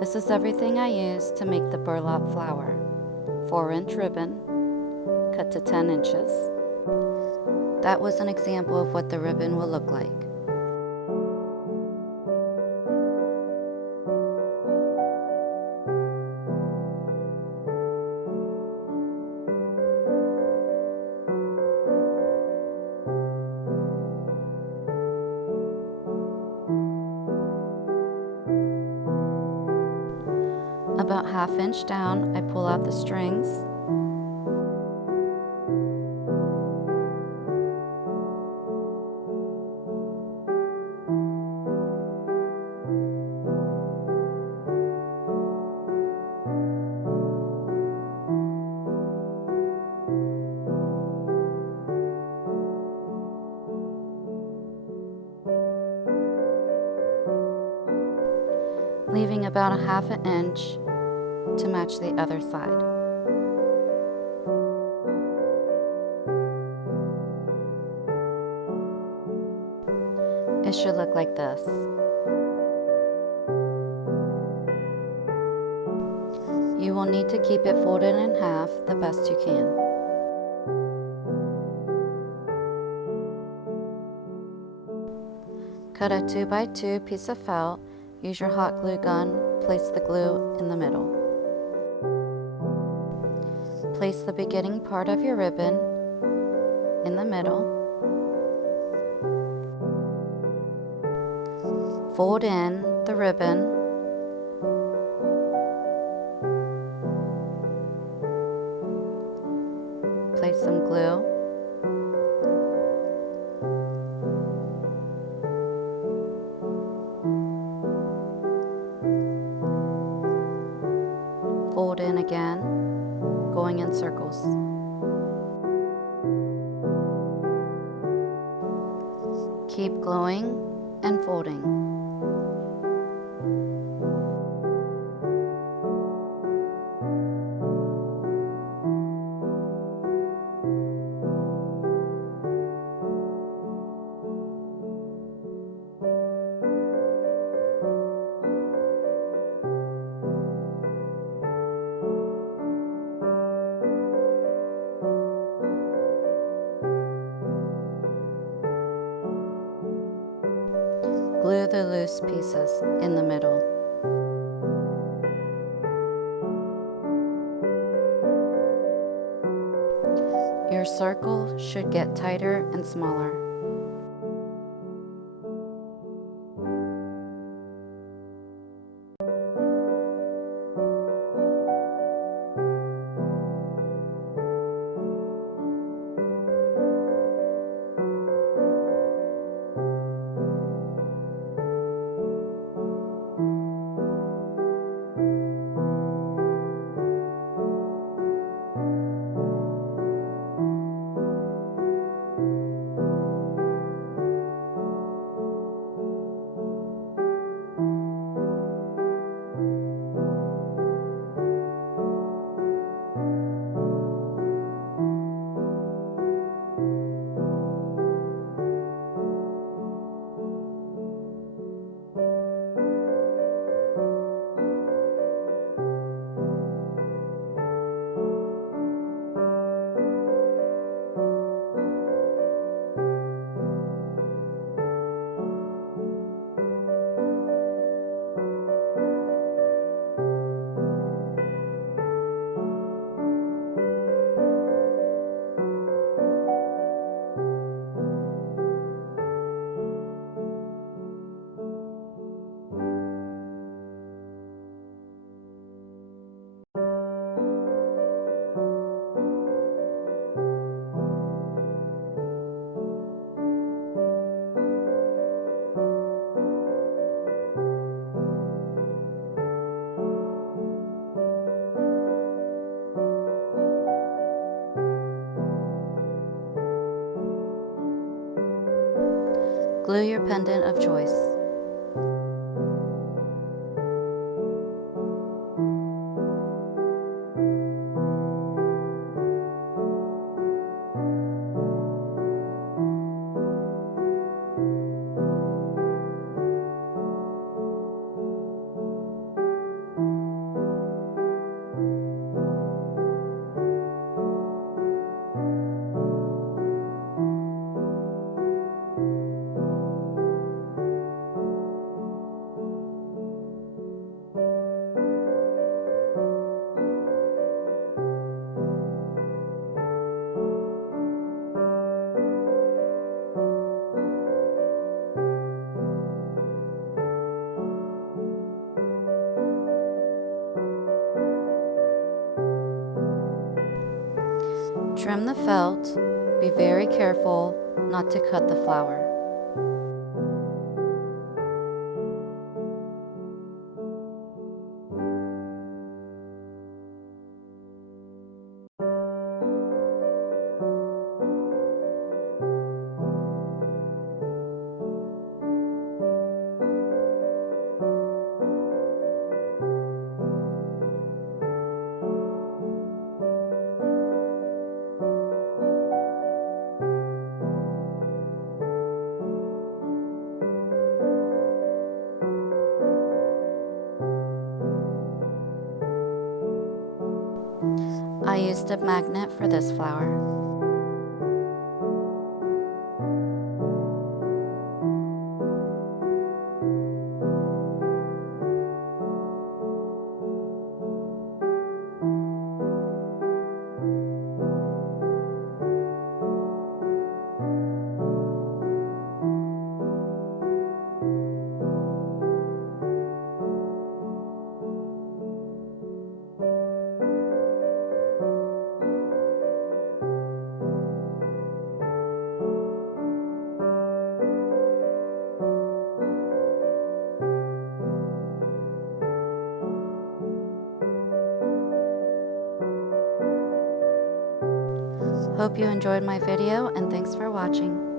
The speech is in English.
This is everything I used to make the burlap flower. 4-inch ribbon, cut to 10 inches. That was an example of what the ribbon will look like. About 1/2 inch down, I pull out the strings. Leaving about 1/2 inch to match the other side. It should look like this. You will need to keep it folded in half the best you can. Cut a 2x2 piece of felt. Use your hot glue gun. Place the glue in the middle. Place the beginning part of your ribbon in the middle. Fold in the ribbon. Place some glue. Fold in again, going in circles. Keep gluing and folding. Glue the loose pieces in the middle. Your circle should get tighter and smaller. Glue your pendant of choice. Trim the felt. Be very careful not to cut the flower. I used a magnet for this flower. Hope you enjoyed my video, and thanks for watching.